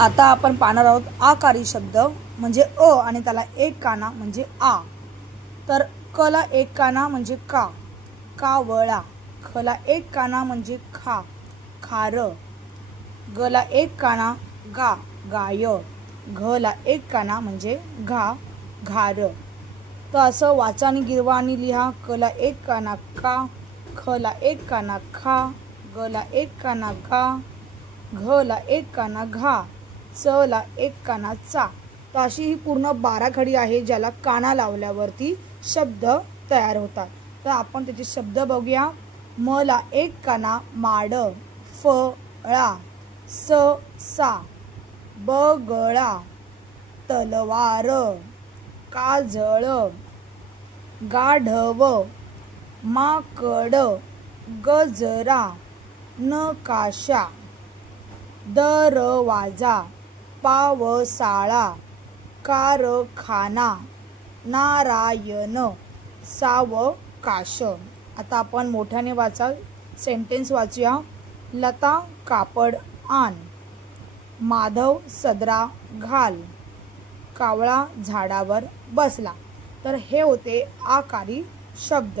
आता आपण पाहणार आहोत आकारी शब्द म्हणजे अ आणि त्याला एक काना म्हणजे आ। तर क ला एक काना म्हणजे का, कावळा। ख ला एक काना म्हणजे खा, खार। ग ला एक काना गा, गाय। घ ला एक काना म्हणजे घा, घार। तर असं वाचा आणि गिरवा आणि लिहा। क ला एक काना का, ख ला एक काना खा, ग ला एक काना गा, घ ला एक काना घा, च ला एक काना चा। तर अशी ही पूर्ण 12 खडी आहे ज्याला काना लावल्यावरती शब्द तयार होतात। तर आपण त्याचे शब्द बघूया। म ला एक काना माड, फळा, स सा, बगळा, तलवार, काजळ, गाढव, माकड, गजरा, नकाशा, दरवाजा, पावसाळा, कारखाना, नारायण, सावकाश। आता आपण मोठ्याने वाचा, सेंटेन्स वाचूया। लता कापड आण, माधव सदरा घाल, कावळा झाडावर बसला। तर हे होते आकारी शब्द।